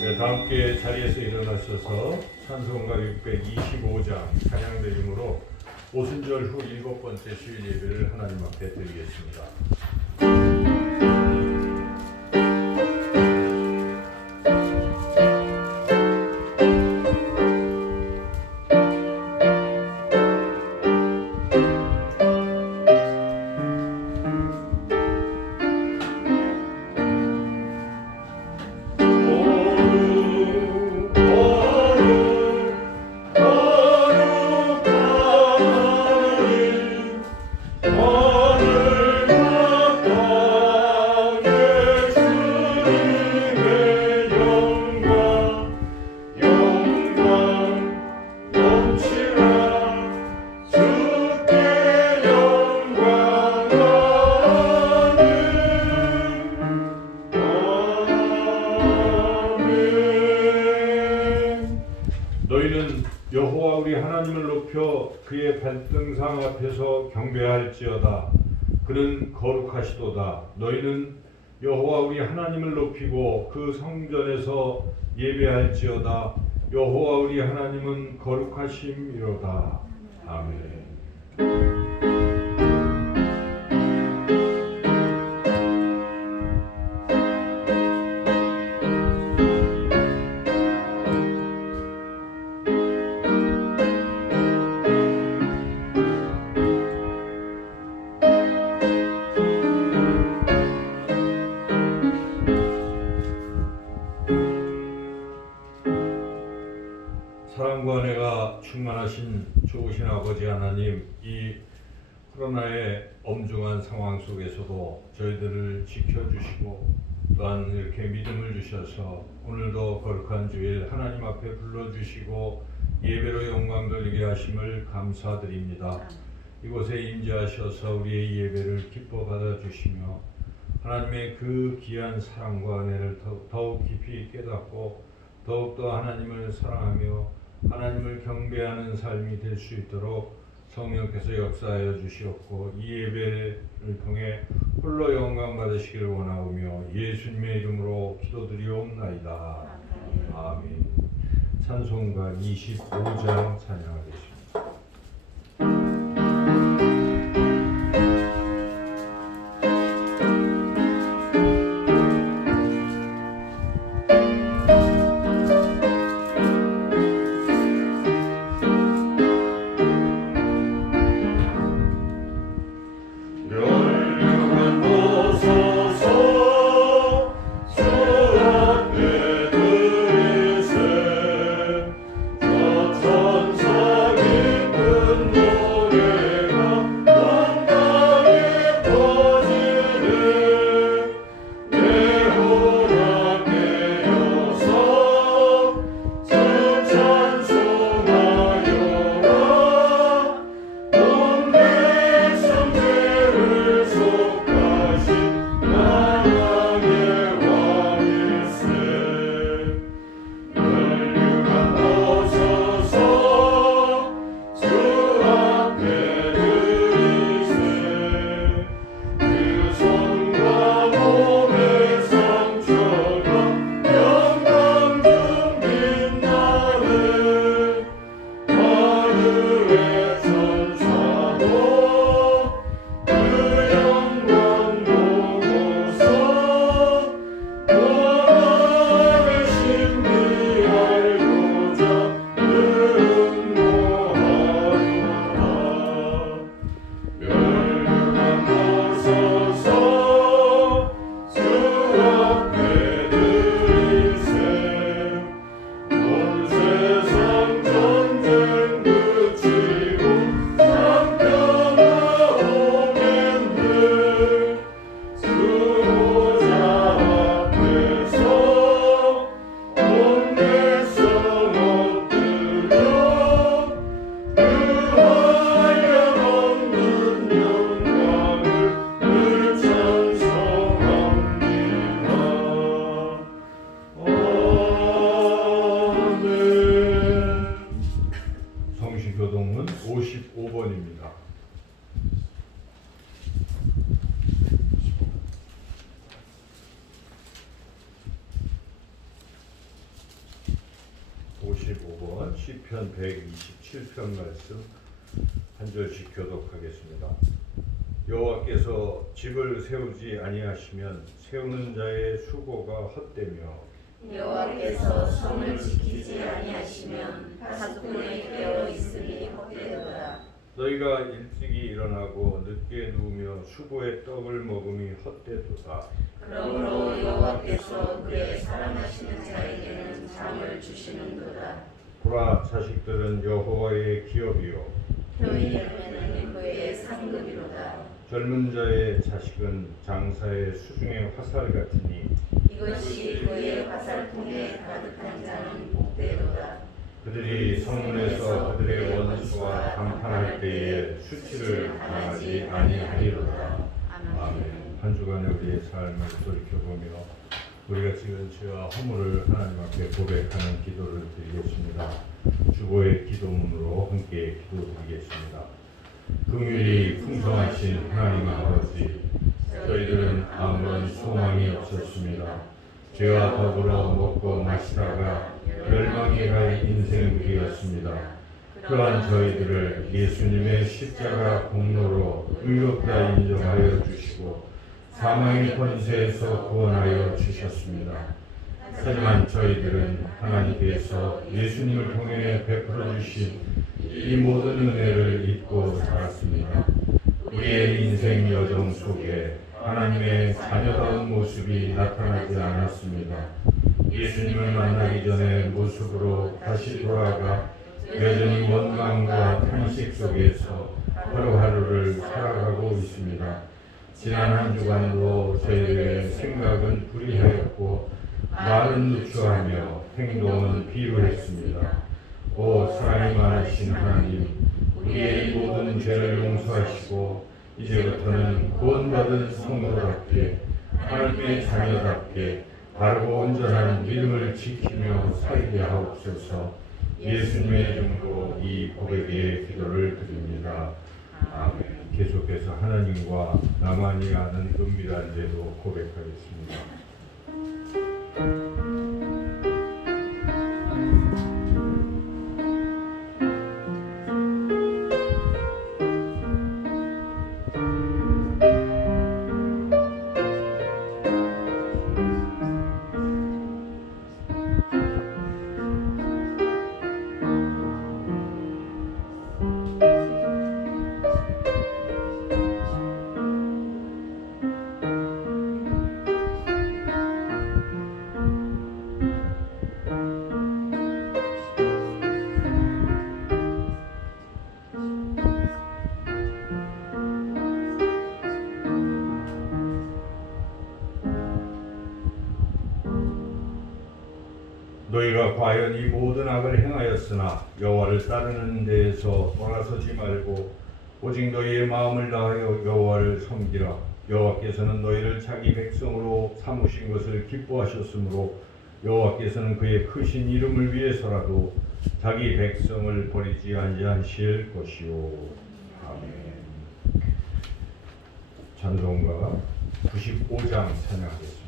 네, 다 함께 자리에서 일어나셔서 찬송가 625장 찬양드림으로 오순절 후 7번째 주일 예배를 하나님 앞에 드리겠습니다. 너희는 여호와 우리 하나님을 높여 그의 발등상 앞에서 경배할지어다. 그는 거룩하시도다. 너희는 여호와 우리 하나님을 높이고 그 성전에서 예배할지어다. 여호와 우리 하나님은 거룩하심이로다. 아멘. 사랑과 은혜가 충만하신 좋으신 아버지 하나님, 이 코로나의 엄중한 상황 속에서도 저희들을 지켜주시고 또한 이렇게 믿음을 주셔서 오늘도 거룩한 주일 하나님 앞에 불러주시고 예배로 영광 돌리게 하심을 감사드립니다. 이곳에 임재하셔서 우리의 예배를 기뻐 받아주시며 하나님의 그 귀한 사랑과 은혜를 더욱 깊이 깨닫고 더욱더 하나님을 사랑하며 하나님을 경배하는 삶이 될 수 있도록 성령께서 역사하여 주시옵고 이 예배를 통해 홀로 영광 받으시기를 원하오며 예수님의 이름으로 기도드리옵나이다. 아멘. 찬송가 25장 찬양하겠습니다. 천상의 55번 시편 127편 말씀 한 절씩 교독하겠습니다. 여호와께서 집을 세우지 아니하시면 세우는 자의 수고가 헛되며 여호와께서 성을 지키지 아니하시면 가축들이 깨어 있으니 헛되도다. 너희가 일찍이 일어나고 늦게 누우며 수고의 떡을 먹음이 헛되도다. 그러므로 여호와께서 그의 사랑하시는 자에게는 잠을 주시는도다. 보라, 자식들은 여호와의 기업이요 교인에게는 그의 상급이로다. 젊은 자의 자식은 장사의 수중의 화살 같으니 이것이 그의 화살통에 가득한 자는 복되도다. 그들이 성문에서 그들의 원수와 담판할 때에 수치를 당하지 아니하리로다. 아멘. 한 주간의 우리의 삶을 돌이켜보며 우리가 지은 죄와 허물을 하나님 앞에 고백하는 기도를 드리겠습니다. 주보의 기도문으로 함께 기도드리겠습니다. 긍휼이 풍성하신 하나님 아버지, 저희들은 아무런 소망이 없었습니다. 죄와 더불어 먹고 마시다가 멸망에 갈 인생들이었습니다. 그러한 저희들을 예수님의 십자가 공로로 의롭다 인정하여 주시고 사망의 권세에서 구원하여 주셨습니다. 하지만 저희들은 하나님께서 예수님을 통해 베풀어 주신 이 모든 은혜를 잊고 살았습니다. 우리의 인생 여정 속에 하나님의 자녀다운 모습이 나타나지 않았습니다. 예수님을 만나기 전의 모습으로 다시 돌아가 여전히 원망과 탄식 속에서 하루하루를 살아가고 있습니다. 지난 한 주간도 저희들의 생각은 불의하였고 말은 누추하며 행동은 비루했습니다. 오 사랑이 많으신 하나님, 우리의 모든 죄를 용서하시고 이제부터는 구원받은 성도답게 하나님의 자녀답게 바르고 온전한 믿음을 지키며 살게 하옵소서. 예수님의 이름으로 이 고백의 기도를 드립니다. 아멘. 계속해서 하나님과 나만이 아는 은밀한 제도 고백하겠습니다. 너희가 과연 이 모든 악을 행하였으나 여호와를 따르는 데에서 돌아서지 말고 오직 너희의 마음을 다하여 여호와를 섬기라. 여호와께서는 너희를 자기 백성으로 삼으신 것을 기뻐하셨으므로 여호와께서는 그의 크신 이름을 위해서라도 자기 백성을 버리지 아니하실 것이요. 아멘. 찬송가 95장 찬양하겠습니다.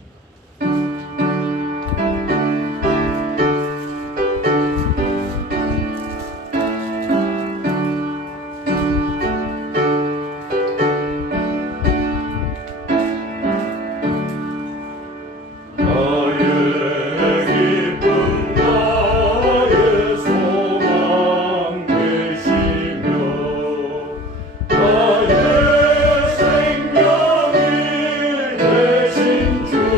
나의 생명이 되신 주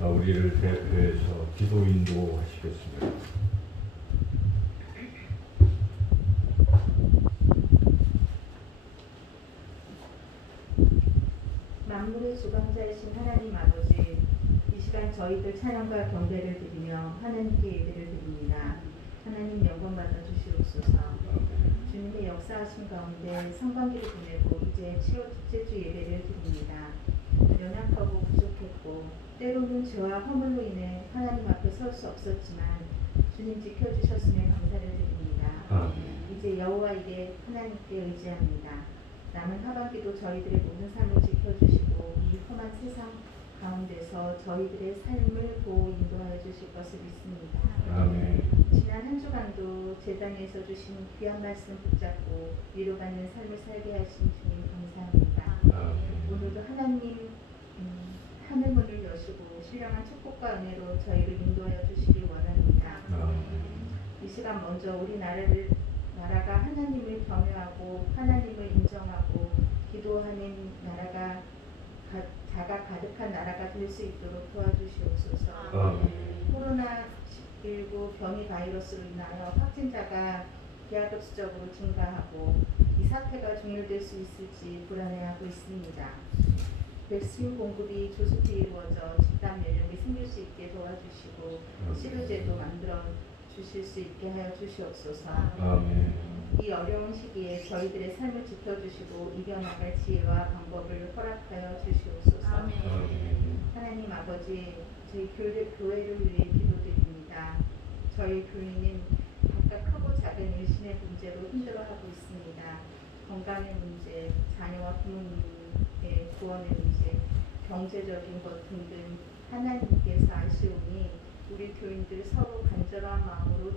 우리를 대표해서 기도 인도하시겠습니다. 만물의 주관자이신 하나님 아버지, 이 시간 저희들 찬양과 경배를 드리며 하나님께 예배를 드립니다. 하나님 영광 받아 주시옵소서. 주님의 역사하심 가운데 성관계를 보내고 이제 7월 둘째 주 예배를 드립니다. 연약하고 부족했고 때로는 죄와 허물로 인해 하나님 앞에 설 수 없었지만 주님 지켜주셨으며 감사를 드립니다. 이제 여호와 이레 하나님께 의지합니다. 남은 하반기도 저희들의 모든 삶을 지켜주시고 이 험한 세상 가운데서 저희들의 삶을 보호 인도하여 주실 것을 믿습니다. 아멘. 지난 한 주간도 제단에서 주신 귀한 말씀 붙잡고 위로받는 삶을 살게 하신 주님 감사합니다. 오늘도 하나님 하늘 문을 여시고 신령한 축복과 은혜로 저희를 인도하여 주시길 원합니다. 이 시간 먼저 우리 나라가 하나님을 경외하고 하나님을 인정하고 기도하는 나라가 자가 가득한 나라가 될 수 있도록 도와주시옵소서. 코로나19 변이 바이러스로 인하여 확진자가 기하급수적으로 증가하고 이 사태가 종료될 수 있을지 불안해하고 있습니다. 백신 공급이 조속히 이루어져 집단 면역이 생길 수 있게 도와주시고 치료제도 만들어 주실 수 있게 하여 주시옵소서. 이 어려운 시기에 저희들의 삶을 지켜주시고 이겨나갈 지혜와 방법을 허락하여 주시옵소서. 하나님 아버지, 저희 교회를 위해 기도드립니다. 저희 교회는 각각 크고 작은 일신의 문제로 힘들어하고 있습니다. 건강의 문제, 자녀와 부모님의 구원의 문제, 경제적인 것 등등 하나님께서 아시오니 우리 교인들 서로 간절한 마음으로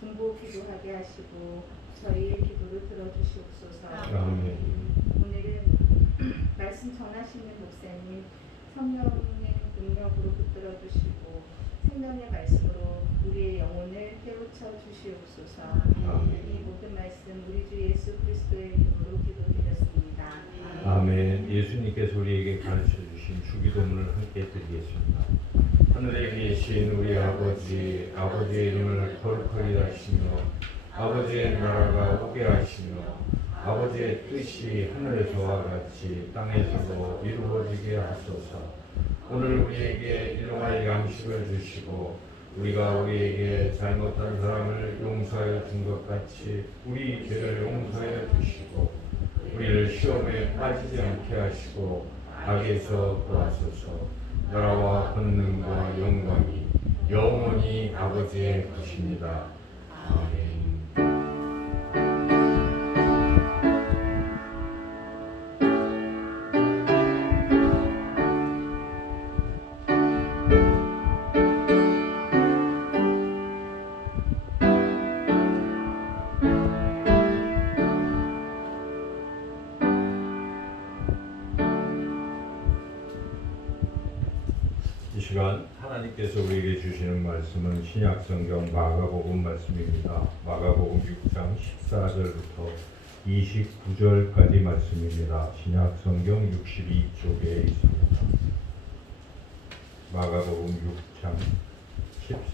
중보 기도하게 하시고 저희의 기도를 들어주시옵소서. 오늘은 말씀 전하시는 목사님 성령의 능력으로 붙들어 주시고 생명의 말씀으로 우리의 영혼을 깨우쳐 주시옵소서. 이 모든 말씀 우리 주 예수 그리스도의 이름으로 기도드렸습니다. 아멘. 예수님께서 우리에게 가르쳐 주신 주기도문을 함께 드리겠습니다. 하늘에 계신 우리 아버지, 아버지의 이름을 거룩하게 하시며 아버지의 나라가 오게 하시며 아버지의 뜻이 하늘에서와 같이 땅에서도 이루어지게 하소서. 오늘 우리에게 일용할 양식을 주시고 우리가 우리에게 잘못한 사람을 용서하여 준 것 같이 우리 죄를 용서하여 주시고 우리를 시험에 빠지지 않게 하시고 악에서 구하소서. 나라와 권능과 영광이 영원히 아버지의 것입니다. 아멘. 이 시간 하나님께서 우리에게 주시는 말씀은 신약성경 마가복음 말씀입니다. 마가복음 6장 14절부터 29절까지 말씀입니다. 신약성경 62쪽에 있습니다. 마가복음 6장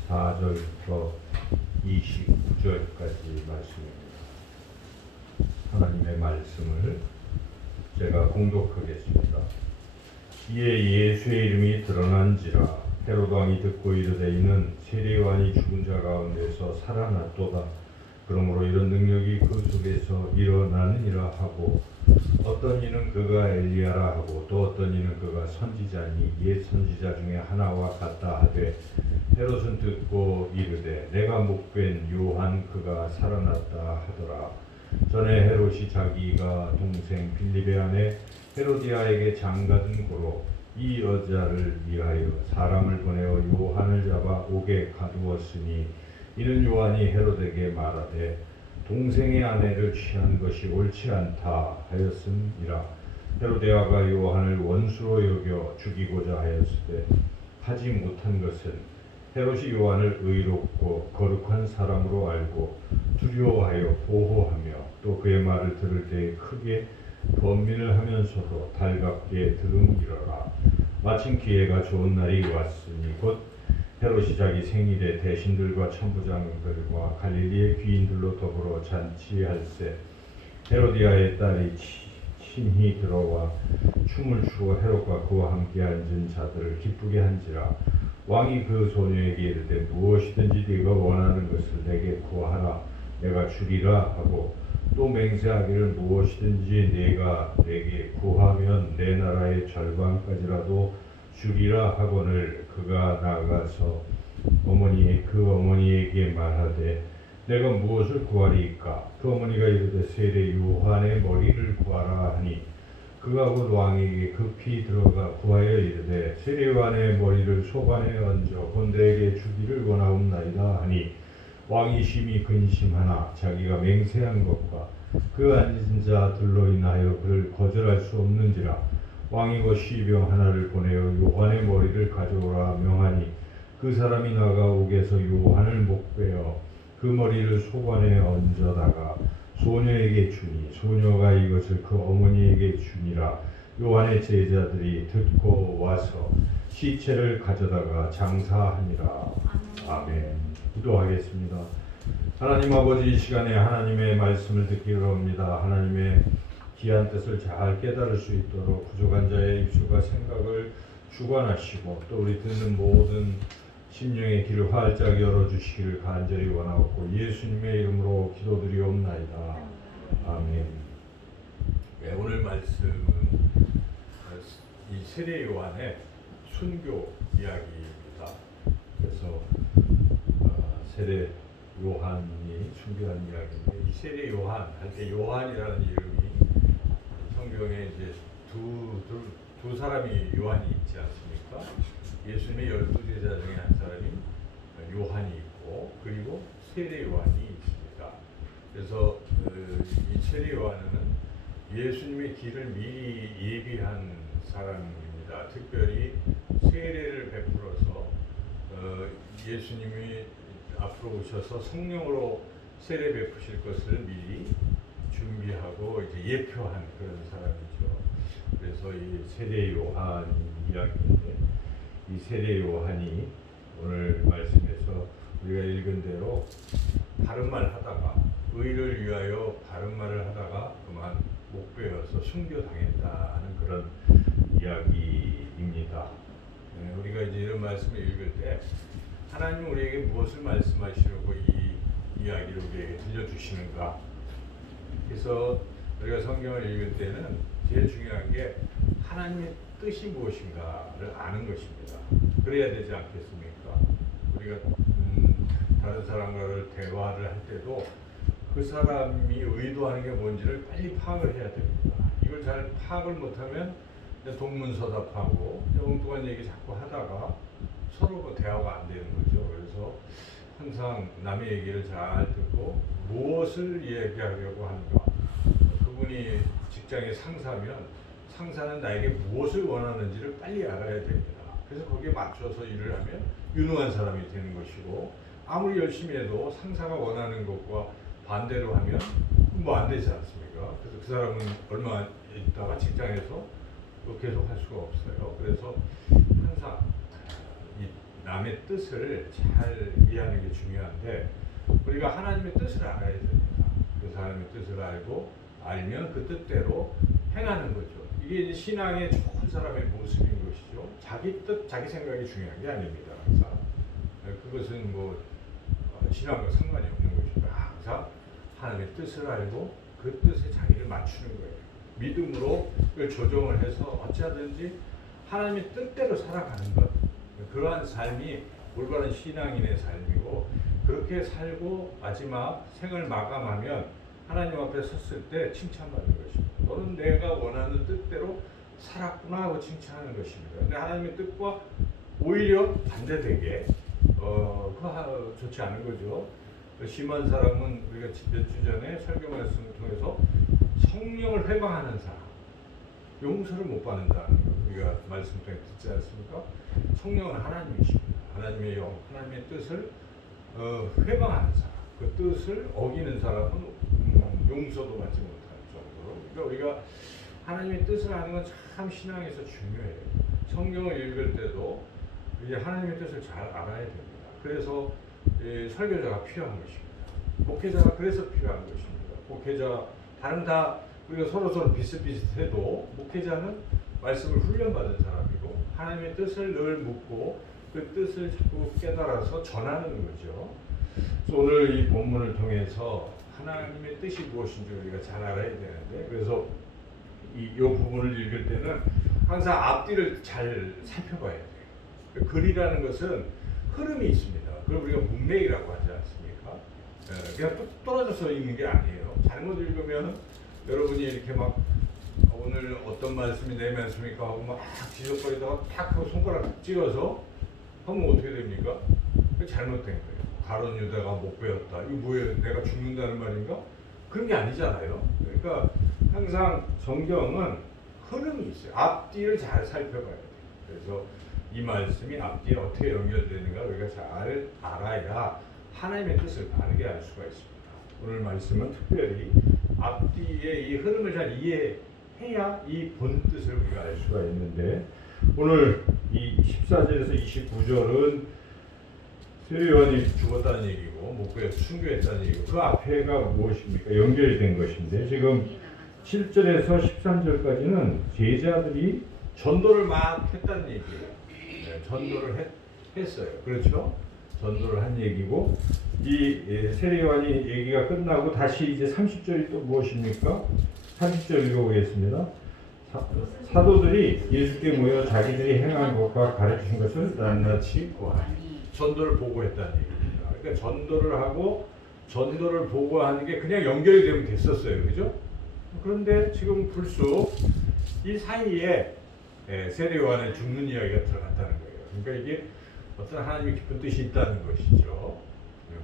14절부터 29절까지 말씀입니다. 하나님의 말씀을 제가 공독하겠습니다. 이에 예수의 이름이 드러난지라 헤롯 왕이 듣고 이르되 이는 세례요한이 죽은 자 가운데서 살아났도다. 그러므로 이런 능력이 그 속에서 일어나느니라 하고 어떤 이는 그가 엘리야라 하고 또 어떤 이는 그가 선지자니 옛 선지자 중에 하나와 같다 하되 헤롯은 듣고 이르되 내가 목뵌 요한 그가 살아났다 하더라. 전에 헤롯이 자기가 동생 빌립의 아내 헤로디아에게 장가든 고로 이 여자를 위하여 사람을 보내어 요한을 잡아 옥에 가두었으니 이는 요한이 헤롯에게 말하되 동생의 아내를 취한 것이 옳지 않다 하였음이라. 헤로데아가 요한을 원수로 여겨 죽이고자 하였으되 하지 못한 것은 헤롯이 요한을 의롭고 거룩한 사람으로 알고 두려워하여 보호하며 또 그의 말을 들을 때에 크게 번민을 하면서도 달갑게 들음이러라. 마침 기회가 좋은 날이 왔으니 곧 헤롯이 자기 생일에 대신들과 천부장들과 갈릴리의 귀인들로 더불어 잔치할세. 헤로디아의 딸이 친히 들어와 춤을 추고 헤롯과 그와 함께 앉은 자들을 기쁘게 한지라. 왕이 그 소녀에게 이르되 무엇이든지 네가 원하는 것을 내게 구하라 내가 주리라 하고 또 맹세하기를 무엇이든지 네가 내게 구하면 내 나라의 절반까지라도 주리라 하거늘 그가 나가서 어머니에게 말하되 내가 무엇을 구하리이까. 그 어머니가 이르되 세례 요한의 머리를 구하라 하니 그가 곧 왕에게 급히 들어가 구하여 이르되 세례 요한의 머리를 소관에 얹어 본대에게 주기를 원하옵나이다 하니 왕이 심히 근심하나 자기가 맹세한 것과 그 앉은 자들로 인하여 그를 거절할 수 없는지라. 왕이 곧 시병 하나를 보내어 요한의 머리를 가져오라 명하니 그 사람이 나가 옥에서 요한을 목베어 그 머리를 소관에 얹어다가 소녀에게 주니 소녀가 이것을 그 어머니에게 주니라. 요한의 제자들이 듣고 와서 시체를 가져다가 장사하니라. 아멘. 기도하겠습니다. 하나님 아버지, 이 시간에 하나님의 말씀을 듣기로 합니다. 하나님의 귀한 뜻을 잘 깨달을 수 있도록 부족한 자의 입술과 생각을 주관하시고 또 우리 듣는 모든 심령의 길을 활짝 열어주시기를 간절히 원하옵고 예수님의 이름으로 기도드리옵나이다. 아멘. 네, 오늘 말씀은 이 세례 요한의 순교 이야기입니다. 그래서 세례 요한이 순교한 이야기인데 이 세례 요한 할 때 요한이라는 이름이 성경에 이제 두 사람이 요한이 있지 않습니까? 예수님의 12제자 중에 한 사람이 요한이 있고 그리고 세례 요한이 있습니다. 그래서 이 세례 요한은 예수님의 길을 미리 예비한 사람입니다. 특별히 세례를 베풀어서 예수님이 앞으로 오셔서 성령으로 세례 베푸실 것을 미리 준비하고 이제 예표한 그런 사람이죠. 그래서 이 세례 요한 이야기인데 이 세례 요한이 오늘 말씀에서 우리가 읽은 대로 바른 말 하다가 의를 위하여 바른 말을 하다가 그만 목베어서 순교당했다는 그런 이야기입니다. 네, 우리가 이제 이런 말씀을 읽을 때 하나님 우리에게 무엇을 말씀하시려고 이 이야기를 우리에게 들려주시는가. 그래서 우리가 성경을 읽을 때는 제일 중요한 게 하나님의 뜻이 무엇인가를 아는 것입니다. 그래야 되지 않겠습니까? 우리가 다른 사람과를 대화를 할 때도 그 사람이 의도하는 게 뭔지를 빨리 파악을 해야 됩니다. 이걸 잘 파악을 못하면 동문서답하고 엉뚱한 얘기 자꾸 하다가 서로 대화가 안 되는 거죠. 그래서 항상 남의 얘기를 잘 듣고 무엇을 얘기하려고 하는가. 그분이 직장의 상사면 상사는 나에게 무엇을 원하는지를 빨리 알아야 됩니다. 그래서 거기에 맞춰서 일을 하면 유능한 사람이 되는 것이고 아무리 열심히 해도 상사가 원하는 것과 반대로 하면 뭐 안 되지 않습니까? 그래서 그 사람은 얼마 있다가 직장에서 계속 할 수가 없어요. 그래서 항상 이 남의 뜻을 잘 이해하는 게 중요한데 우리가 하나님의 뜻을 알아야 됩니다. 그 사람의 뜻을 알면 그 뜻대로 행하는 거죠. 이게 이제 신앙의 좋은 사람의 모습인 것이죠. 자기 뜻, 자기 생각이 중요한 게 아닙니다. 항상 그것은 뭐 신앙과 상관이 없는 것입니다. 항상 하나님의 뜻을 알고 그 뜻에 자기를 맞추는 거예요. 믿음으로 그걸 조정을 해서 어찌하든지 하나님의 뜻대로 살아가는 것. 그러한 삶이 올바른 신앙인의 삶이고 그렇게 살고 마지막 생을 마감하면 하나님 앞에 섰을 때 칭찬받는 것입니다. 너는 내가 원하는 뜻대로 살았구나 하고 칭찬하는 것입니다. 근데 하나님의 뜻과 오히려 반대되게 그거 좋지 않은 거죠. 심한 사람은 우리가 몇 주 전에 설교 말씀을 통해서 성령을 회방하는 사람, 용서를 못 받는다는 거 우리가 말씀 통해 듣지 않습니까? 성령은 하나님이십니다. 하나님의 영, 하나님의 뜻을 회방하는 사람, 그 뜻을 어기는 사람은 용서도 받지 못할 정도로. 그러니까 우리가 하나님의 뜻을 아는 건 참 신앙에서 중요해요. 성경을 읽을 때도 이제 하나님의 뜻을 잘 알아야 됩니다. 그래서 설교자가 필요한 것입니다. 목회자가 그래서 필요한 것입니다. 목회자 다른 다 우리가 서로 비슷비슷해도 목회자는 말씀을 훈련받은 사람이고 하나님의 뜻을 늘 묻고 그 뜻을 자꾸 깨달아서 전하는 거죠. 그래서 오늘 이 본문을 통해서 하나님의 뜻이 무엇인지 우리가 잘 알아야 되는데, 그래서 이 부분을 읽을 때는 항상 앞뒤를 잘 살펴봐야 돼요. 글이라는 것은 흐름이 있습니다. 그걸 우리가 문맥이라고 하지 않습니까? 그냥 뚝 떨어져서 읽는 게 아니에요. 잘못 읽으면 여러분이 이렇게 막 오늘 어떤 말씀이 내 말씀입니까 하고 막 지적거리다가 탁 하고 손가락 찍어서 하면 어떻게 됩니까? 그게 잘못된 거예요. 가론 유다가 못 배웠다. 이거 뭐예요? 내가 죽는다는 말인가? 그런 게 아니잖아요. 그러니까 항상 성경은 흐름이 있어요. 앞뒤를 잘 살펴봐야 돼요. 그래서 이 말씀이 앞뒤에 어떻게 연결되는가 우리가 잘 알아야 하나님의 뜻을 바르게 알 수가 있습니다. 오늘 말씀은 특별히 앞뒤의 이 흐름을 잘 이해해야 이 본 뜻을 우리가 알 수가 있는데, 오늘 이 14절에서 29절은 세례요한이 죽었다는 얘기고 목배에서 순교했다는 얘기고 그 앞에가 무엇입니까? 연결이 된 것인데, 지금 7절에서 13절까지는 제자들이 전도를 막 했다는 얘기예요. 전도를 했어요. 그렇죠? 전도를 한 얘기고, 이 세례요한이 얘기가 끝나고 다시 이제 30절이 또 무엇입니까? 30절 읽어보겠습니다. 사도들이 예수께 모여 자기들이 행한 것과 가르친 것을 낱낱이 보아하니, 전도를 보고했다는 얘기입니다. 그러니까 전도를 하고 전도를 보고하는 게 그냥 연결이 되면 됐었어요. 그죠? 그런데 지금 불쑥 이 사이에 세례요한의 죽는 이야기가 들어갔다는 거예요. 그러니까 이게 어떤 하나님의 깊은 뜻이 있다는 것이죠.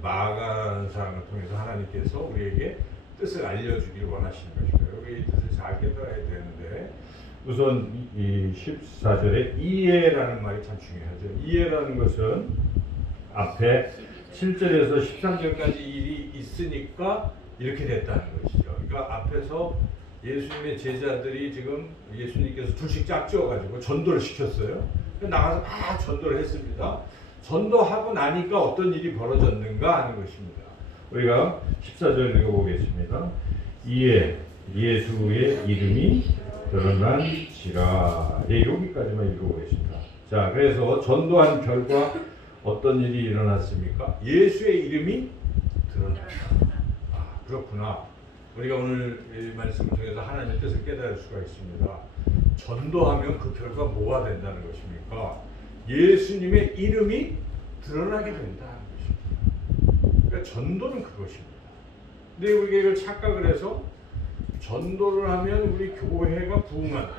마가라는 사람을 통해서 하나님께서 우리에게 뜻을 알려주기를 원하시는 것이고요. 우리 이 뜻을 잘 깨달아야 되는데, 우선 이 14절에 이해라는 말이 참 중요하죠. 이해라는 것은 앞에 7절에서 13절까지 일이 있으니까 이렇게 됐다는 것이죠. 그러니까 앞에서 예수님의 제자들이 지금 예수님께서 둘씩 짝지어가지고 전도를 시켰어요. 나가서 막 전도를 했습니다. 전도하고 나니까 어떤 일이 벌어졌는가 하는 것입니다. 우리가 14절 읽어보겠습니다. 이에 예수의 이름이 드러난지라. 여기까지만 읽어보겠습니다. 자, 그래서 전도한 결과 어떤 일이 일어났습니까? 예수의 이름이 드러났다. 아, 그렇구나. 우리가 오늘 이 말씀을 통해서 하나님의 뜻을 깨달을 수가 있습니다. 전도하면 그 결과 뭐가 된다는 것입니까? 예수님의 이름이 드러나게 된다는 것입니다. 그러니까 전도는 그것입니다. 근데 우리가 이걸 착각을 해서 전도를 하면 우리 교회가 부흥한다,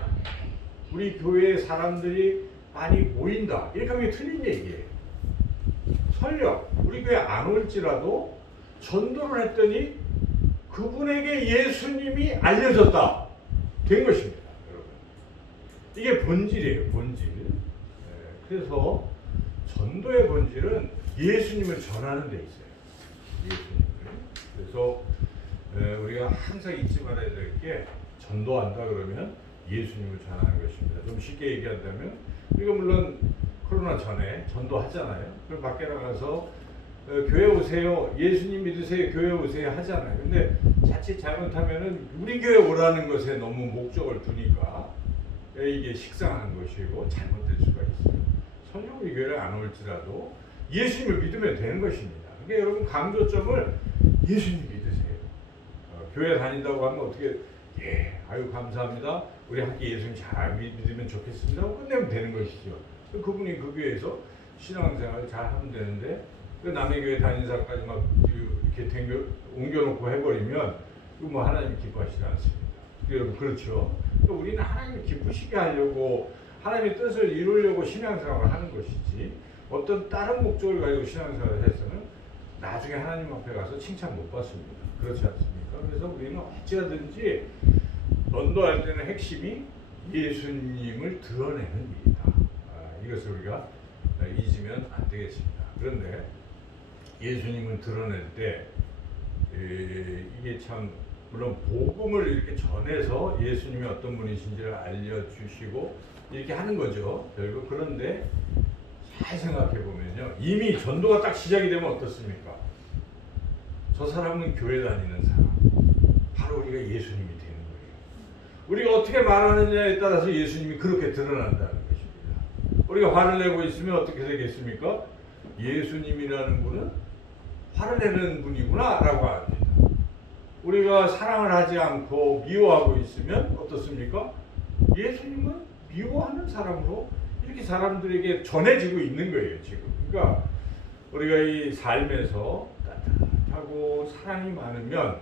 우리 교회에 사람들이 많이 모인다, 이렇게 하면 틀린 얘기예요. 설령 우리 교회 안 올지라도 전도를 했더니 그분에게 예수님이 알려졌다, 된 것입니다. 여러분, 이게 본질이에요. 본질. 그래서 전도의 본질은 예수님을 전하는 데 있어요. 예수님을. 그래서 우리가 항상 잊지 말아야 될 게, 전도한다 그러면 예수님을 전하는 것입니다. 좀 쉽게 얘기한다면, 우리가 물론 코로나 전에 전도하잖아요. 그럼 밖에 나가서 교회 오세요, 예수님 믿으세요, 교회 오세요 하잖아요. 근데 자칫 잘못하면은 우리 교회 오라는 것에 너무 목적을 두니까 이게 식상한 것이고 잘못될 수가 있어요. 설령 우리 교회를 안 올지라도 예수님을 믿으면 되는 것입니다. 그러니까 여러분, 강조점을 예수님 믿으세요. 교회 다닌다고 하면 어떻게, 아유 감사합니다, 우리 함께 예수님 잘 믿으면 좋겠습니다 하고 끝내면 되는 것이죠. 그분이 그 교회에서 신앙생활을 잘 하면 되는데, 그 남의 교회 다니는 사람까지 막 이렇게 옮겨놓고 해버리면 이거 뭐 하나님 기뻐하시지 않습니다. 여러분, 그렇죠? 우리는 하나님 기쁘시게 하려고, 하나님의 뜻을 이루려고 신앙생활을 하는 것이지, 어떤 다른 목적을 가지고 신앙생활을 해서는 나중에 하나님 앞에 가서 칭찬 못 받습니다. 그렇지 않습니까? 그래서 우리는 어찌하든지 전도할 때는 핵심이 예수님을 드러내는 일이다. 이것을 우리가 잊으면 안 되겠습니다. 그런데 예수님을 드러낼 때 이게 참, 물론 복음을 이렇게 전해서 예수님이 어떤 분이신지를 알려주시고 이렇게 하는 거죠. 결국. 그런데 잘 생각해 보면요, 이미 전도가 딱 시작이 되면 어떻습니까? 저 사람은 교회 다니는 사람, 바로 우리가 예수님이 되는 거예요. 우리가 어떻게 말하느냐에 따라서 예수님이 그렇게 드러난다는 것입니다. 우리가 화를 내고 있으면 어떻게 되겠습니까? 예수님이라는 분은 화를 내는 분이구나 라고 합니다. 우리가 사랑을 하지 않고 미워하고 있으면 어떻습니까? 예수님은 미워하는 사람으로 이렇게 사람들에게 전해지고 있는 거예요, 지금. 그러니까 우리가 이 삶에서 따뜻하고 사랑이 많으면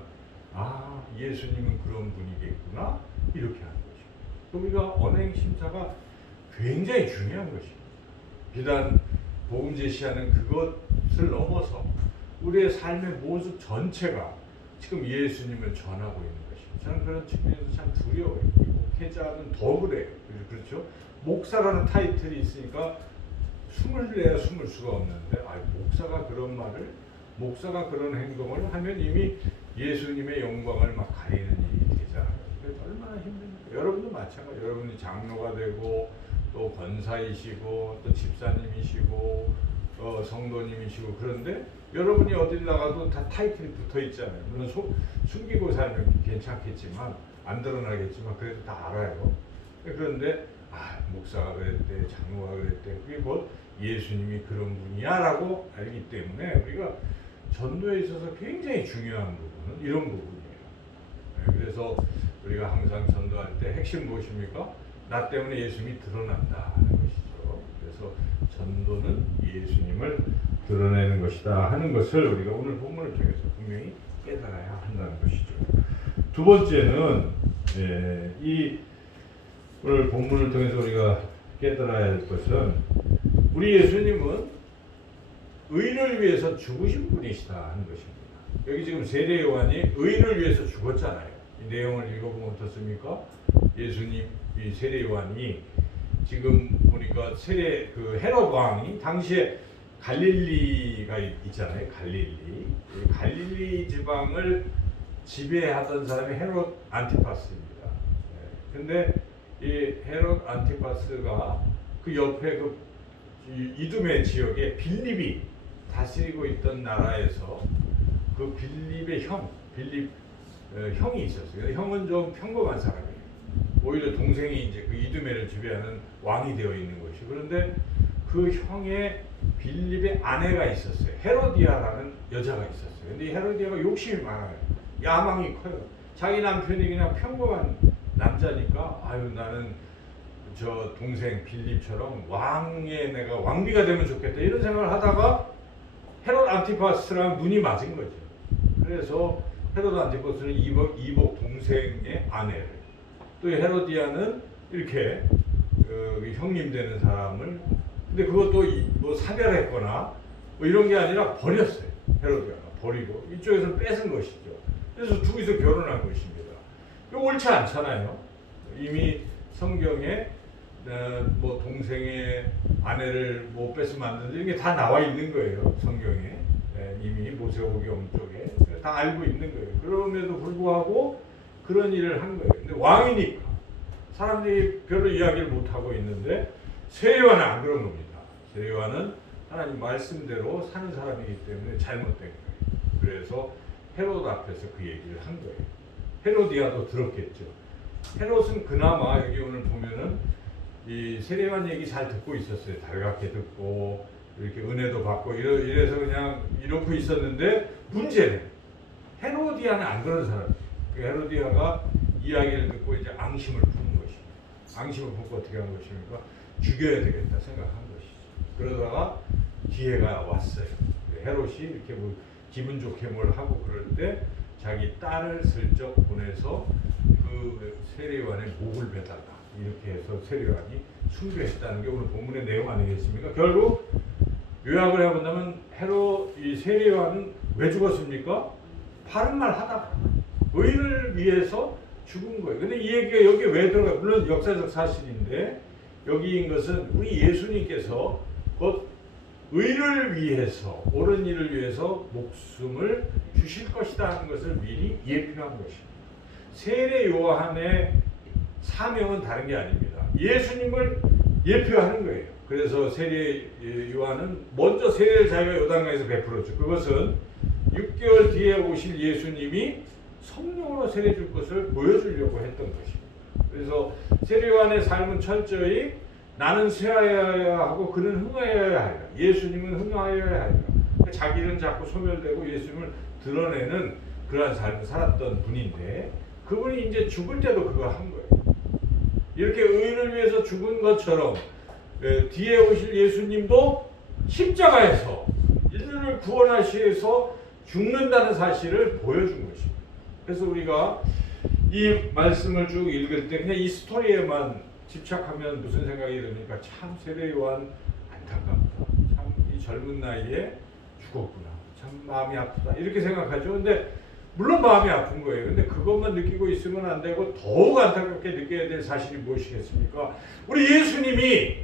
아, 예수님은 그런 분이겠구나 이렇게 하는 것입니다. 우리가 언행 심사가 굉장히 중요한 것입니다. 비단 복음 제시하는 그것을 넘어서 우리의 삶의 모습 전체가 지금 예수님을 전하고 있는 것입니다. 저는 그런 측면에서 참 두려워요. 목회자는 더 그래요. 그렇죠? 목사라는 타이틀이 있으니까 숨을 내야 숨을 수가 없는데, 목사가 그런 말을, 목사가 그런 행동을 하면 이미 예수님의 영광을 막 가리는 일이 되잖아요. 그래서 얼마나 힘듭니까? 여러분도 마찬가지. 여러분이 장로가 되고 또 권사이시고 또 집사님이시고 성도님이시고, 그런데 여러분이 어딜 나가도 다 타이틀이 붙어 있잖아요. 물론 숨기고 살면 괜찮겠지만, 안 드러나겠지만 그래도 다 알아요. 그런데 목사가 그랬대, 장로가 그랬대, 그게 뭐 예수님이 그런 분이야 라고 알기 때문에 우리가 전도에 있어서 굉장히 중요한 부분은 이런 부분이에요. 그래서 우리가 항상 전도할 때 핵심 무엇입니까? 나 때문에 예수님이 드러난다 하는 것이죠. 그래서 전도는 예수님을 드러내는 것이다 하는 것을 우리가 오늘 본문을 통해서 분명히 깨달아야 한다는 것이죠. 두 번째는 이 오늘 본문을 통해서 우리가 깨달아야 할 것은, 우리 예수님은 의를 위해서 죽으신 분이시다 하는 것입니다. 여기 지금 세례 요한이 의를 위해서 죽었잖아요. 이 내용을 읽어보면 어떻습니까? 예수님, 이 세례 요한이 지금 보니까 그 헤롯 왕이 당시에 갈릴리가 있잖아요. 갈릴리 지방을 지배하던 사람이 헤롯 안티파스입니다. 근데 이 헤롯 안티파스가 그 옆에 그 이두메 지역에 빌립이 다스리고 있던 나라에서 그 빌립의 형이 있었어요. 형은 좀 평범한 사람이에요. 오히려 동생이 이제 그 이두메를 지배하는 왕이 되어 있는 것이. 그런데 그 형의 빌립의 아내가 있었어요. 헤로디아라는 여자가 있었어요. 근데 이 헤로디아가 욕심이 많아요. 야망이 커요. 자기 남편이 그냥 평범한 남자니까, 나는 저 동생 빌립처럼 내가 왕비가 되면 좋겠다 이런 생각을 하다가 헤롯 안티파스랑 눈이 맞은 거죠. 그래서 헤롯 안티파스는 이복 동생의 아내를, 또 헤로디아는 이렇게 형님 되는 사람을, 근데 그것도 뭐 사별했거나 뭐 이런 게 아니라 버렸어요. 헤로디아가 버리고 이쪽에서 뺏은 것이죠. 그래서 둘이서 결혼한 것입니다. 이거 옳지 않잖아요. 이미 성경에 뭐 동생의 아내를 못 뺏으면 안 된다, 이게 다 나와 있는 거예요. 성경에 이미 모세오경 쪽에 다 알고 있는 거예요. 그럼에도 불구하고 그런 일을 한 거예요. 근데 왕이니까 사람들이 별로 이야기를 못 하고 있는데, 세례요한은 안 그런 겁니다. 세례요한은 하나님 말씀대로 사는 사람이기 때문에 잘못된 거예요. 그래서 헤롯 앞에서 그 얘기를 한 거예요. 헤로디아도 들었겠죠. 헤롯은 그나마 여기 오늘 보면은 이 세례요한 얘기 잘 듣고 있었어요. 달갑게 듣고 이렇게 은혜도 받고 이래서 그냥 이러고 있었는데, 문제는 헤로디아는 안 그런 사람이에요. 그 헤로디아가 이야기를 듣고 이제 앙심을 푸는 것입니다. 앙심을 품고 어떻게 한 것입니까? 죽여야 되겠다 생각한 것이죠. 그러다가 기회가 왔어요. 헤롯이 이렇게 뭐 기분 좋게 뭘 하고 그럴 때 자기 딸을 슬쩍 보내서 그 세례요한의 목을 베달라 이렇게 해서 세례요한이 순교했다는 게 오늘 본문의 내용 아니겠습니까? 결국 요약을 해본다면 이 세례요한은 왜 죽었습니까? 바른 말 하다가 의를 위해서 죽은 거예요. 근데 이 얘기가 여기에 왜 들어가요? 물론 역사적 사실인데, 여기인 것은 우리 예수님께서 곧 의를 위해서, 옳은 일을 위해서 목숨을 주실 것이다 하는 것을 미리 예표한 것입니다. 세례 요한의 사명은 다른 게 아닙니다. 예수님을 예표하는 거예요. 그래서 세례 요한은 먼저 세례를 자기가 요단강에서 베풀었죠. 그것은 6개월 뒤에 오실 예수님이 성령으로 세례 줄 것을 보여주려고 했던 것입니다. 그래서 세례 요한의 삶은 철저히 나는 쇠하여야 하고 그는 흥하여야 하리라. 예수님은 흥하여야 하리라. 자기는 자꾸 소멸되고 예수님을 드러내는 그러한 삶을 살았던 분인데 그분이 이제 죽을 때도 그거 한 거예요. 이렇게 의인을 위해서 죽은 것처럼 뒤에 오실 예수님도 십자가에서 인류를 구원하시기 위해서 죽는다는 사실을 보여준 것입니다. 그래서 우리가 이 말씀을 쭉 읽을 때 그냥 이 스토리에만 집착하면 무슨 생각이 듭니까? 참 세례 요한 안타깝다. 참 이 젊은 나이에 죽었구나. 참 마음이 아프다. 이렇게 생각하죠. 근데 물론 마음이 아픈 거예요. 근데 그것만 느끼고 있으면 안 되고 더욱 안타깝게 느껴야 될 사실이 무엇이겠습니까? 우리 예수님이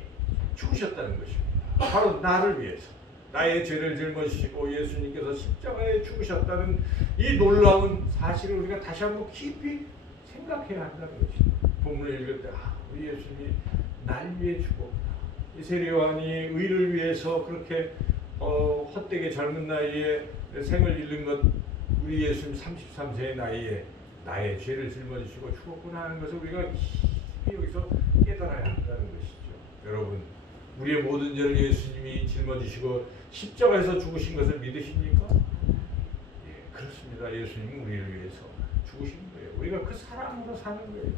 죽으셨다는 것입니다. 바로 나를 위해서. 나의 죄를 짊어지시고 예수님께서 십자가에 죽으셨다는 이 놀라운 사실을 우리가 다시 한번 깊이 생각해야 한다는 것입니다. 본문을 읽을 때 우리 예수님이 날 위해 죽었구나. 이 세례 요한이 의를 위해서 그렇게 헛되게 젊은 나이에 생을 잃는 것 우리 예수님 33세의 나이에 나의 죄를 짊어지시고 죽었구나 하는 것을 우리가 깊이 여기서 깨달아야 한다는 것이죠. 여러분 우리의 모든 죄를 예수님이 짊어지시고 십자가에서 죽으신 것을 믿으십니까? 예, 그렇습니다. 예수님은 우리를 위해서 죽으신 거예요. 우리가 그 사랑으로 사는 거예요.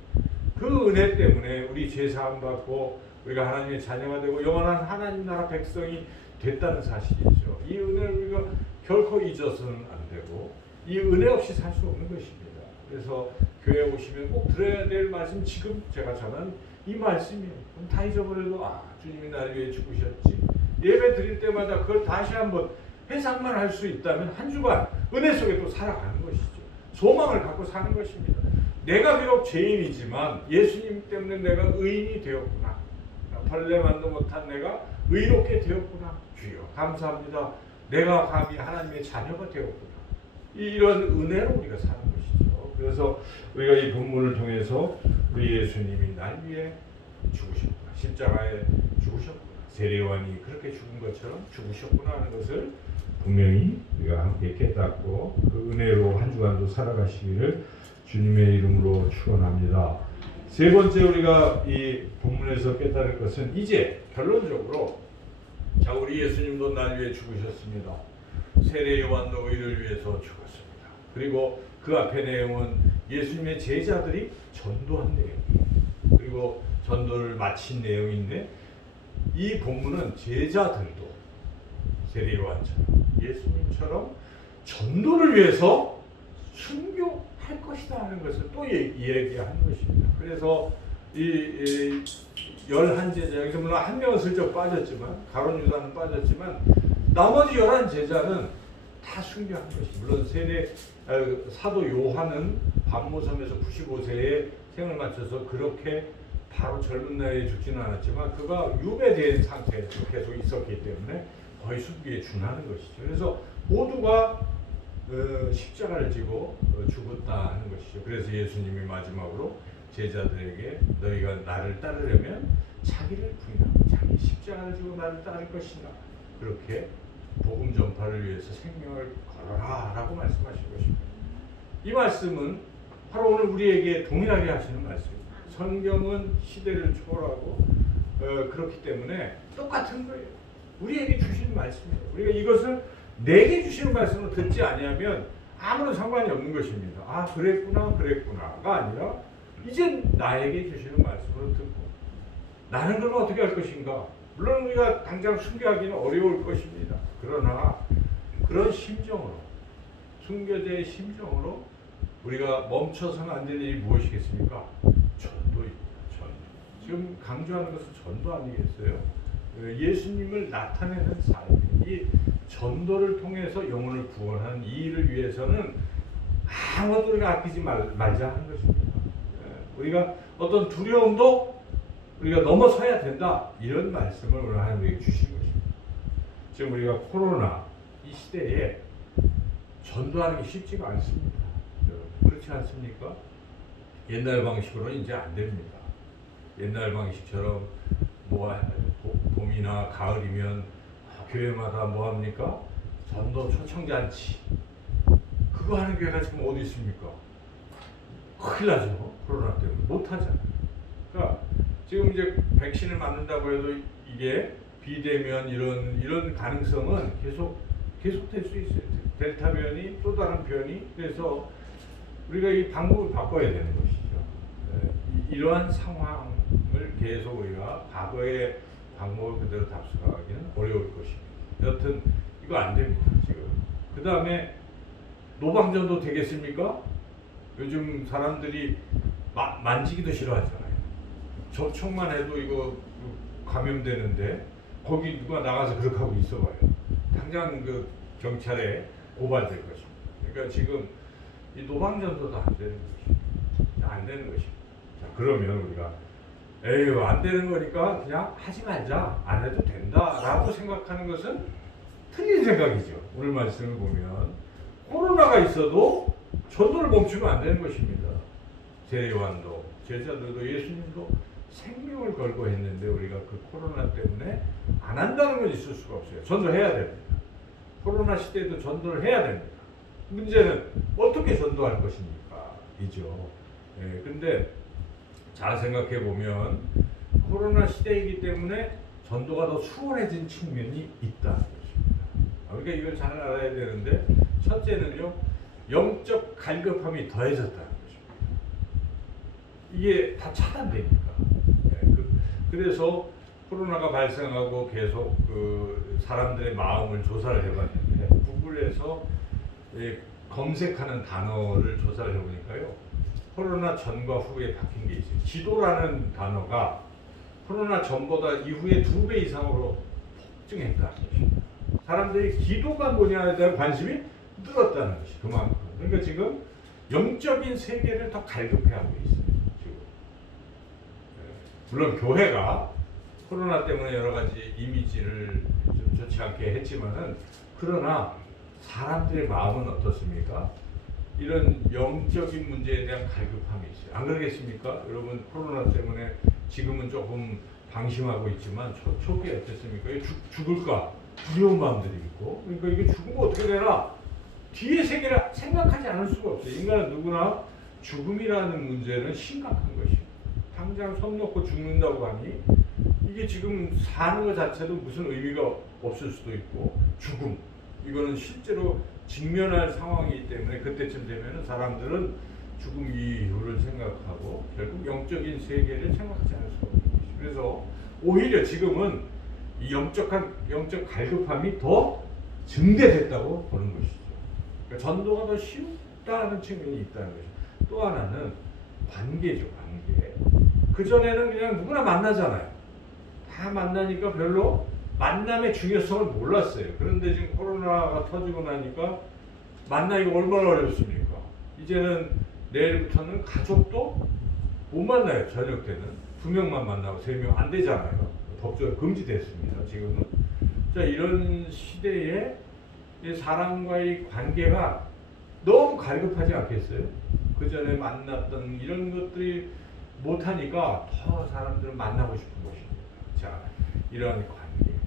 그 은혜 때문에 우리 죄 사함 받고 우리가 하나님의 자녀가 되고 영원한 하나님 나라 백성이 됐다는 사실이죠. 이 은혜를 우리가 결코 잊어서는 안 되고 이 은혜 없이 살 수 없는 것입니다. 그래서 교회 오시면 꼭 들어야 될 말씀 지금 제가 전한 이 말씀이에요. 그럼 다 잊어버려도 주님이 나를 위해 죽으셨지. 예배 드릴 때마다 그걸 다시 한번 회상만 할 수 있다면 한 주간 은혜 속에 또 살아가는 것이죠. 소망을 갖고 사는 것입니다. 내가 비록 죄인이지만 예수님 때문에 내가 의인이 되었구나. 벌레만도 못한 내가 의롭게 되었구나. 주여 감사합니다. 내가 감히 하나님의 자녀가 되었구나. 이런 은혜로 우리가 사는 것이죠. 그래서 우리가 이 본문을 통해서 우리 예수님이 날 위해 죽으셨구나. 십자가에 죽으셨구나. 세례 요한이 그렇게 죽은 것처럼 죽으셨구나 하는 것을 분명히 우리가 함께 깨닫고 그 은혜로 한 주간도 살아가시기를 주님의 이름으로 축원합니다. 세 번째 우리가 이 본문에서 깨달을 것은 이제 결론적으로 자 우리 예수님도 날 위해 죽으셨습니다. 세례 요한도 의를 위해서 죽었습니다. 그리고 그 앞에 내용은 예수님의 제자들이 전도한 내용이에요. 그리고 전도를 마친 내용인데 이 본문은 제자들도 세례 요한처럼 예수님처럼 전도를 위해서 순교할 것이다 하는 것을 또 얘기하는 것입니다. 그래서 이 11제자 여기서 물론 한 명은 슬쩍 빠졌지만 가룟 유다는 빠졌지만 나머지 11제자는 다 순교한 것이 물론 사도 요한은 반모섬에서 95세에 생을 마쳐서 그렇게 바로 젊은 나이에 죽지는 않았지만 그가 유배된 상태에서 계속 있었기 때문에 거의 순교에 준하는 것이죠. 그래서 모두가 십자가를 지고 죽었다 하는 것이죠. 그래서 예수님이 마지막으로 제자들에게 너희가 나를 따르려면 자기를 부인하고 자기 십자가를 지고 나를 따를 것이다. 그렇게 복음 전파를 위해서 생명을 걸어라 라고 말씀하신 것입니다. 이 말씀은 바로 오늘 우리에게 동일하게 하시는 말씀입니다. 성경은 시대를 초월하고 그렇기 때문에 똑같은 거예요. 우리에게 주시는 말씀이에요. 우리가 이것을 내게 주시는 말씀을 듣지 아니하면 아무런 상관이 없는 것입니다. 그랬구나가 아니라 이제 나에게 주시는 말씀으로 듣고 나는 그러면 어떻게 할 것인가? 물론 우리가 당장 순교하기는 어려울 것입니다. 그러나 그런 심정으로 순교자의 심정으로 우리가 멈춰서는 안 될 일이 무엇이겠습니까? 전도입니다. 전도. 지금 강조하는 것은 전도 아니겠어요? 예수님을 나타내는 삶. 이 전도를 통해서 영혼을 구원하는 이 일을 위해서는 아무것도 우리가 아끼지 말자 하는 것입니다. 우리가 어떤 두려움도 우리가 넘어서야 된다. 이런 말씀을 오늘 하나님에게 주신 것입니다. 지금 우리가 코로나 이 시대에 전도하는 게 쉽지가 않습니다. 그렇지 않습니까? 옛날 방식으로는 이제 안 됩니다. 옛날 방식처럼 뭐 봄이나 가을이면 교회마다 뭐 합니까? 전도 초청잔치. 그거 하는 교회가 지금 어디 있습니까? 큰일 나죠. 코로나 때문에 못 하잖아요. 그러니까 지금 이제 백신을 맞는다고 해도 이게 비대면 이런 가능성은 계속 될 수 있어요. 델타 변이 또 다른 변이. 그래서 우리가 이 방법을 바꿔야 되는 것이죠. 이러한 상황을 계속 우리가 과거의 방법을 그대로 답습하기는 어려울 것입니다. 여튼 이거 안 됩니다. 지금. 그 다음에 노방전도 되겠습니까? 요즘 사람들이 만지기도 싫어하잖아요. 접촉만 해도 이거 감염되는데 거기 누가 나가서 그렇게 하고 있어봐요. 당장 그 경찰에 고발될 것입니다. 그러니까 지금 이 노방전도도 안 되는 것입니다. 안 되는 것입니다. 자, 그러면 우리가 에휴 안 되는 거니까 그냥 하지 말자, 안 해도 된다라고 생각하는 것은 틀린 생각이죠. 오늘 말씀을 보면 코로나가 있어도 전도를 멈추면 안 되는 것입니다. 세례요한도 제자들도 예수님도 생명을 걸고 했는데 우리가 그 코로나 때문에 안 한다는 건 있을 수가 없어요. 전도해야 됩니다. 코로나 시대에도 전도를 해야 됩니다. 문제는 어떻게 전도할 것입니까? 이죠. 근데 잘 생각해 보면 코로나 시대이기 때문에 전도가 더 수월해진 측면이 있다는 것입니다. 그러니까 이걸 잘 알아야 되는데 첫째는요, 영적 갈급함이 더해졌다는 것입니다. 이게 다 차단되니까. 그래서 코로나가 발생하고 계속 그 사람들의 마음을 조사를 해봤는데 구글에서 검색하는 단어를 조사를 해보니까요, 코로나 전과 후에 바뀐 게 있어요. 기도라는 단어가 코로나 전보다 이후에 2배 이상으로 폭증했다는 것입니다. 사람들이 기도가 뭐냐에 대한 관심이 늘었다는 것이 그만큼. 그러니까 지금 영적인 세계를 더 갈급해하고 있어요. 지금. 물론 교회가 코로나 때문에 여러 가지 이미지를 좀 좋지 않게 했지만은, 그러나 사람들의 마음은 어떻습니까? 이런 영적인 문제에 대한 갈급함이 있어요. 안 그러겠습니까? 여러분 코로나 때문에 지금은 조금 방심하고 있지만 초기에 어땠습니까? 죽을까 두려운 마음들이 있고, 그러니까 이게 죽으면 어떻게 되나 뒤의 세계를 생각하지 않을 수가 없어요. 인간은 누구나 죽음이라는 문제는 심각한 것이에요. 당장 손 놓고 죽는다고 하니 이게 지금 사는 것 자체도 무슨 의미가 없을 수도 있고, 죽음 이거는 실제로 직면할 상황이기 때문에 그때쯤 되면은 사람들은 죽음 이후를 생각하고 결국 영적인 세계를 생각하지 않을 수가 없는 것이죠. 그래서 오히려 지금은 이 영적 갈급함이 더 증대됐다고 보는 것이죠. 그러니까 전도가 더 쉽다는 측면이 있다는 것이죠. 또 하나는 관계죠, 관계. 그전에는 그냥 누구나 만나잖아요. 다 만나니까 별로 만남의 중요성을 몰랐어요. 그런데 지금 코로나가 터지고 나니까 만나기가 얼마나 어렵습니까? 이제는 내일부터는 가족도 못 만나요. 저녁 때는 2명만 만나고 3명 안 되잖아요. 법적으로 금지됐습니다. 지금은. 자, 이런 시대에 사람과의 관계가 너무 갈급하지 않겠어요? 그 전에 만났던 이런 것들이 못하니까 더 사람들은 만나고 싶은 것입니다. 자, 이러한 관계.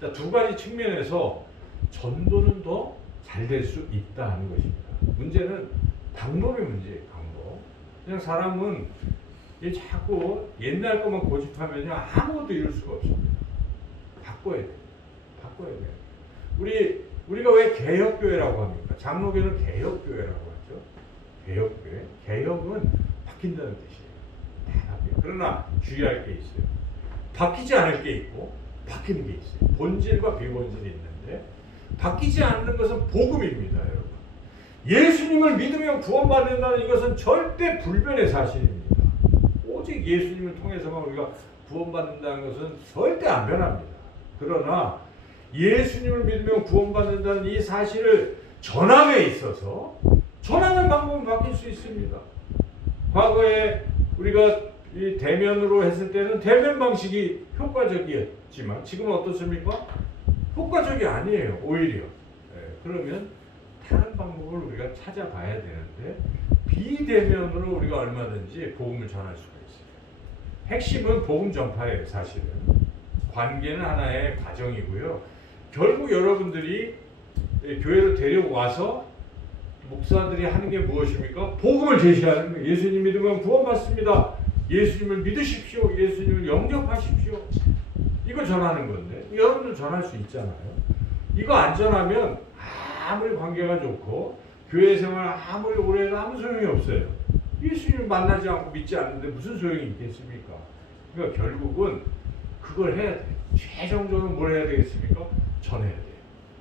자, 2가지 측면에서 전도는 더 잘 될 수 있다 하는 것입니다. 문제는 방법의 문제예요, 방법. 그냥 사람은 자꾸 옛날 것만 고집하면 아무것도 이룰 수가 없습니다. 바꿔야 돼요. 바꿔야 돼요. 우리가 왜 개혁교회라고 합니까? 장로교는 개혁교회라고 하죠. 개혁교회. 개혁은 바뀐다는 뜻이에요. 다 바뀌어요. 그러나 주의할 게 있어요. 바뀌지 않을 게 있고 바뀌는 게 있어요. 본질과 비본질이 있는데, 바뀌지 않는 것은 복음입니다, 여러분. 예수님을 믿으면 구원받는다는 이것은 절대 불변의 사실입니다. 오직 예수님을 통해서만 우리가 구원받는다는 것은 절대 안 변합니다. 그러나 예수님을 믿으면 구원받는다는 이 사실을 전함에 있어서 전하는 방법은 바뀔 수 있습니다. 과거에 우리가 이 대면으로 했을 때는 대면 방식이 효과적이었지만 지금은 어떻습니까? 효과적이 아니에요. 오히려. 그러면 다른 방법을 우리가 찾아가야 되는데 비대면으로 우리가 얼마든지 복음을 전할 수가 있어요. 핵심은 복음 전파예요. 사실은 관계는 하나의 과정이고요. 결국 여러분들이 교회로 데려와서 목사들이 하는 게 무엇입니까? 복음을 제시하는 거예요. 예수님 믿으면 구원받습니다. 예수님을 믿으십시오. 예수님을 영접하십시오. 이거 전하는 건데 여러분들 전할 수 있잖아요. 이거 안 전하면 아무리 관계가 좋고 교회 생활 아무리 오래 해도 아무 소용이 없어요. 예수님 만나지 않고 믿지 않는데 무슨 소용이 있겠습니까? 그러니까 결국은 그걸 해야 돼요. 최종적으로 뭘 해야 되겠습니까? 전해야 돼요.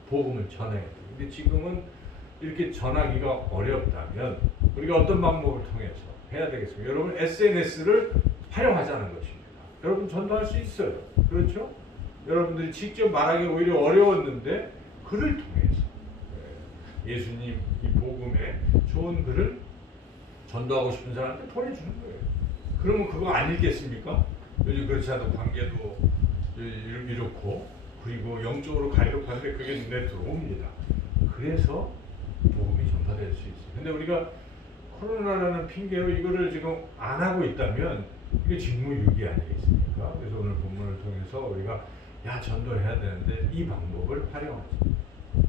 복음을 전해야 돼요. 근데 지금은 이렇게 전하기가 어렵다면 우리가 어떤 방법을 통해서 해야 되겠습니까? 여러분 SNS를 활용하자는 것입니다. 여러분 전도할 수 있어요. 그렇죠? 여러분들이 직접 말하기 오히려 어려웠는데 글을 통해서 예수님 이 복음의 좋은 글을 전도하고 싶은 사람한테 보내주는 거예요. 그러면 그거 안 읽겠습니까? 요즘 그렇지 않아도 관계도 이렇고 그리고 영적으로 갈급한데 그게 눈에 들어옵니다. 그래서 복음이 전파될 수 있어요. 근데 우리가 코로나라는 핑계로 이거를 지금 안 하고 있다면 이게 직무유기 아니겠습니까? 그래서 오늘 본문을 통해서 우리가 전도해야 되는데 이 방법을 활용하죠.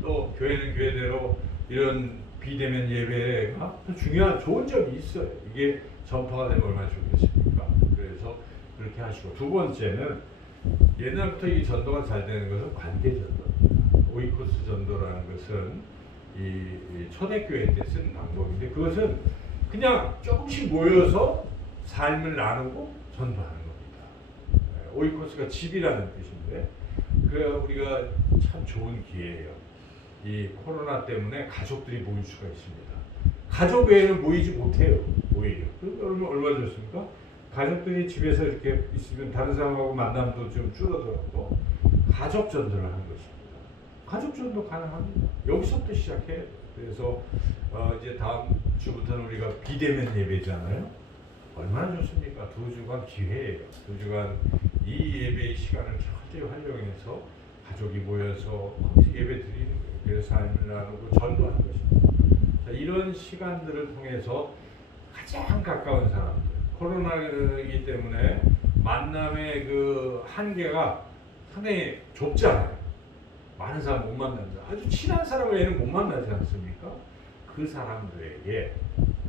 또 교회는 교회대로 이런 비대면 예배가 중요한 좋은 점이 있어요. 이게 전파가 되면 얼마나 좋겠습니까? 그래서 그렇게 하시고 두 번째는 옛날부터 이 전도가 잘 되는 것은 관계 전도입니다. 오이코스 전도라는 것은 이 초대교회 때 쓴 방법인데 그것은 그냥 조금씩 모여서 삶을 나누고 전도하는 겁니다. 오이코스가 집이라는 뜻인데 그 우리가 참 좋은 기회예요. 이 코로나 때문에 가족들이 모일 수가 있습니다. 가족 외에는 모이지 못해요. 오히려. 그러면 얼마나 좋습니까? 가족들이 집에서 이렇게 있으면 다른 사람하고 만남도 좀 줄어들었고 가족 전도를 하는 것입니다. 가족 전도 가능합니다. 여기서부터 시작해야 돼요. 그래서 이제 다음 주부터는 우리가 비대면 예배잖아요. 얼마나 좋습니까? 2주간 기회예요. 2주간 이 예배의 시간을 철저히 활용해서 가족이 모여서 예배 드리는 거예요. 그래서 삶을 나누고 전도하는 것입니다. 자, 이런 시간들을 통해서 가장 가까운 사람들, 코로나이기 때문에 만남의 그 한계가 상당히 좁잖아요. 많은 사람 못 만난다. 아주 친한 사람 외에는 못 만나지 않습니까? 그 사람들에게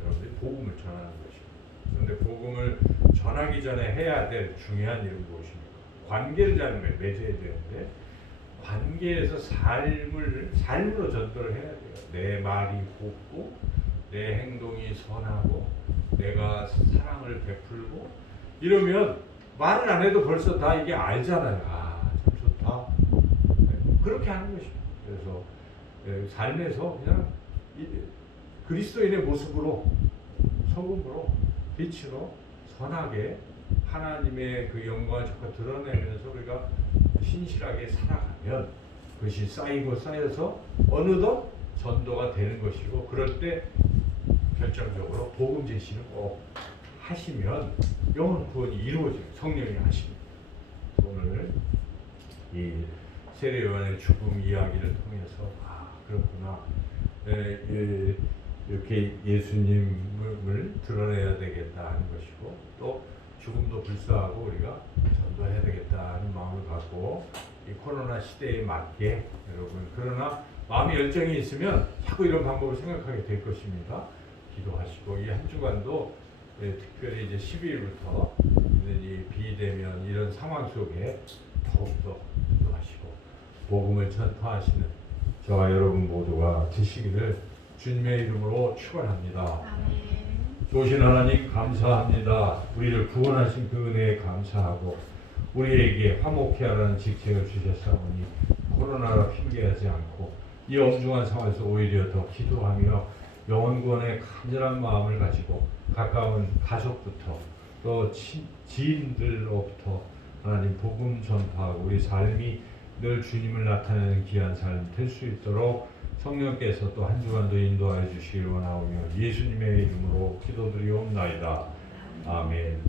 여러분들이 복음을 전하는 것입니다. 그런데 복음을 전하기 전에 해야 될 중요한 일은 무엇입니까? 관계를 잘 맺어야 되는데 관계에서 삶으로 전도를 해야 돼요. 내 말이 곱고 내 행동이 선하고 내가 사랑을 베풀고 이러면 말을 안 해도 벌써 다 이게 알잖아요. 아, 참 좋다. 그렇게 하는 것입니다. 그래서 삶에서 그냥 그리스도인의 모습으로 소금으로 빛으로 선하게 하나님의 그 영광을 자꾸 드러내면서 우리가 신실하게 살아가면 그것이 쌓이고 쌓여서 어느덧 전도가 되는 것이고 그럴 때 결정적으로 복음 제시는 꼭 하시면 영혼 구원이 이루어져요. 성령이 하십니다. 오늘 이 세례 요한의 죽음 이야기를 통해서 그렇구나. 이렇게 예수님을 드러내야 되겠다는 것이고 또 죽음도 불사하고 우리가 전도해야 되겠다는 마음을 갖고 이 코로나 시대에 맞게 여러분 그러나 마음의 열정이 있으면 자꾸 이런 방법을 생각하게 될 것입니다. 기도하시고 이 한 주간도 특별히 이제 12일부터 이 비대면 이런 상황 속에 더욱더 기도하시고 복음을 전파하시는 저와 여러분 모두가 되시기를 주님의 이름으로 축원합니다. 좋으신 하나님 감사합니다. 우리를 구원하신 그 은혜에 감사하고 우리에게 화목케 하라는 직책을 주셨사오니 코로나로 핑계하지 않고 이 엄중한 상황에서 오히려 더 기도하며 영혼 구원의 간절한 마음을 가지고 가까운 가족부터 또 지인들로부터 하나님 복음 전파하고 우리 삶이 늘 주님을 나타내는 귀한 삶 될 수 있도록 성령께서 또 한 주간도 인도하여 주시기 원하오며 예수님의 이름으로 기도드리옵나이다. 아멘.